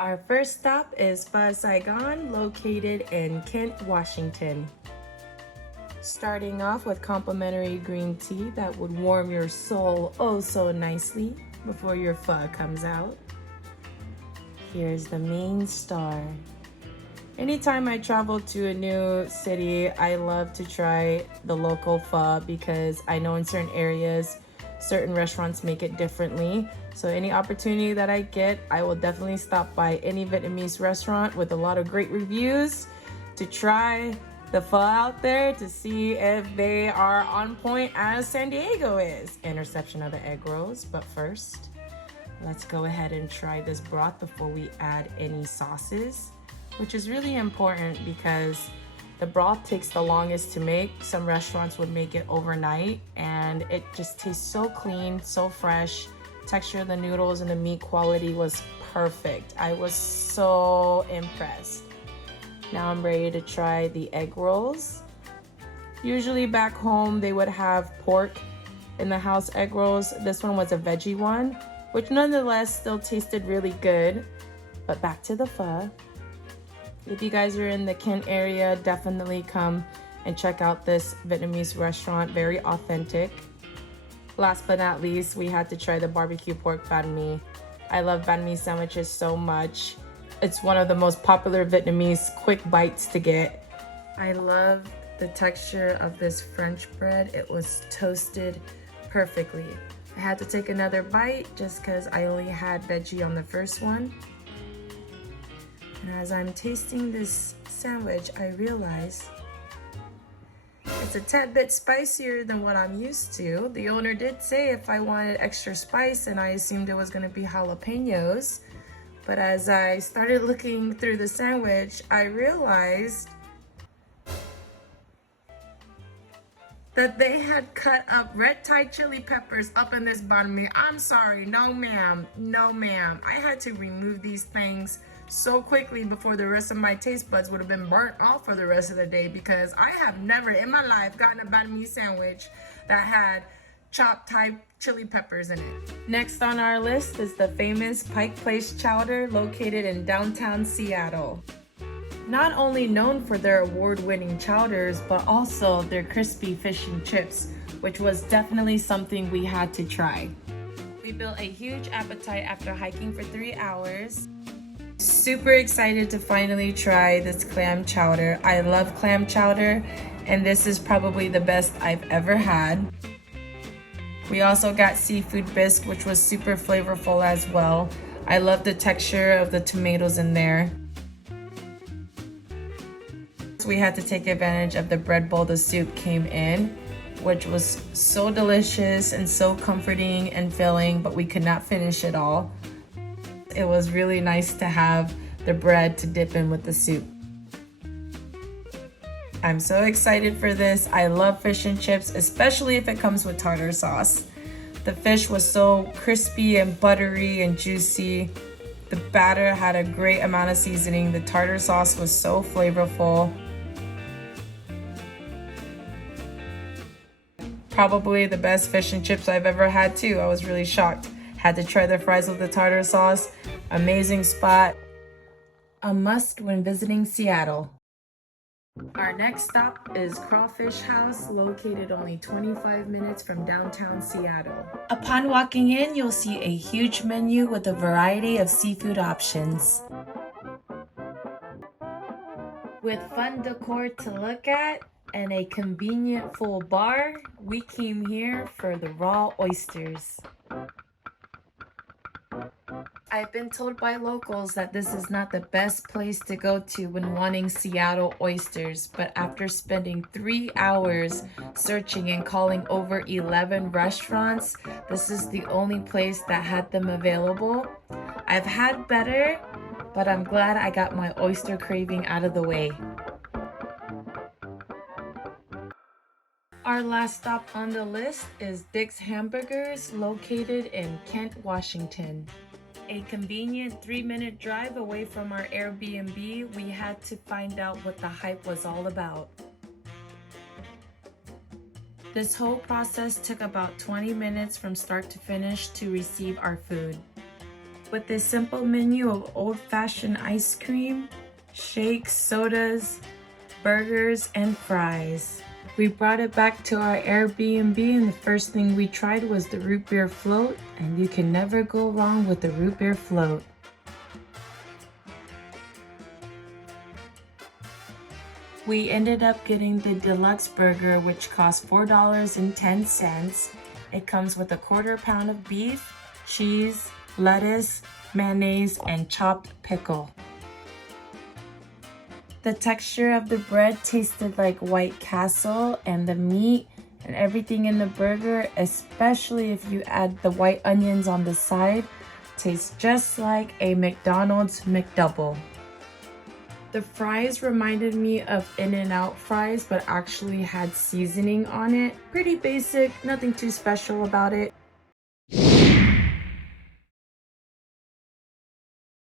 Our first stop is SAIGON, located in Kent, Washington. Starting off with complimentary green tea that would warm your soul oh so nicely before your pho comes out. Here's the main star. Anytime I travel to a new city, I love to try the local pho because I know in certain areas, certain restaurants make it differently. So any opportunity that I get, I will definitely stop by any Vietnamese restaurant with a lot of great reviews to try the pho out there to see if they are on point as San Diego is. Interception of the egg rolls, but first, let's go ahead and try this broth before we add any sauces, which is really important because the broth takes the longest to make. Some restaurants would make it overnight and it just tastes so clean, so fresh. Texture of the noodles and the meat quality was perfect. I was so impressed. Now I'm ready to try the egg rolls. Usually back home they would have pork in the house egg rolls. This one was a veggie one, which nonetheless still tasted really good. But back to the pho. If you guys are in the Kent area, definitely come and check out this Vietnamese restaurant, very authentic. Last but not least, we had to try the barbecue pork banh mi. I love banh mi sandwiches so much. It's one of the most popular Vietnamese quick bites to get. I love the texture of this French bread. It was toasted perfectly. I had to take another bite just because I only had veggie on the first one. And as I'm tasting this sandwich, I realize it's a tad bit spicier than what I'm used to. The owner did say if I wanted extra spice, and I assumed it was gonna be jalapenos. But as I started looking through the sandwich, I realized that they had cut up red Thai chili peppers up in this banh mi. I'm sorry, no ma'am, no ma'am. I had to remove these things so quickly before the rest of my taste buds would have been burnt off for the rest of the day, because I have never in my life gotten a banh mi sandwich that had chopped Thai chili peppers in it. Next on our list is the famous Pike Place Chowder, located in downtown Seattle. Not only known for their award-winning chowders, but also their crispy fish and chips, which was definitely something we had to try. We built a huge appetite after hiking for 3 hours. Super excited to finally try this clam chowder. I love clam chowder, and this is probably the best I've ever had. We also got seafood bisque, which was super flavorful as well. I love the texture of the tomatoes in there. We had to take advantage of the bread bowl the soup came in, which was so delicious and so comforting and filling, but we could not finish it all. It was really nice to have the bread to dip in with the soup. I'm so excited for this. I love fish and chips, especially if it comes with tartar sauce. The fish was so crispy and buttery and juicy. The batter had a great amount of seasoning. The tartar sauce was so flavorful. Probably the best fish and chips I've ever had too. I was really shocked. Had to try the fries with the tartar sauce. Amazing spot. A must when visiting Seattle. Our next stop is Crawfish House, located only 25 minutes from downtown Seattle. Upon walking in, you'll see a huge menu with a variety of seafood options. With fun decor to look at and a convenient full bar, we came here for the raw oysters. I've been told by locals that this is not the best place to go to when wanting Seattle oysters, but after spending 3 hours searching and calling over 11 restaurants, this is the only place that had them available. I've had better, but I'm glad I got my oyster craving out of the way. Our last stop on the list is Dick's Hamburgers, located in Kent, Washington. A convenient 3-minute drive away from our Airbnb, we had to find out what the hype was all about. This whole process took about 20 minutes from start to finish to receive our food. with this simple menu of old-fashioned ice cream, shakes, sodas, burgers, and fries. We brought it back to our Airbnb, and the first thing we tried was the root beer float, and you can never go wrong with the root beer float. We ended up getting the deluxe burger, which cost $4.10. It comes with a 1/4 pound of beef, cheese, lettuce, mayonnaise, and chopped pickle. The texture of the bread tasted like White Castle, and the meat and everything in the burger, especially if you add the white onions on the side, tastes just like a McDonald's McDouble. The fries reminded me of In-N-Out fries, but actually had seasoning on it. Pretty basic, nothing too special about it.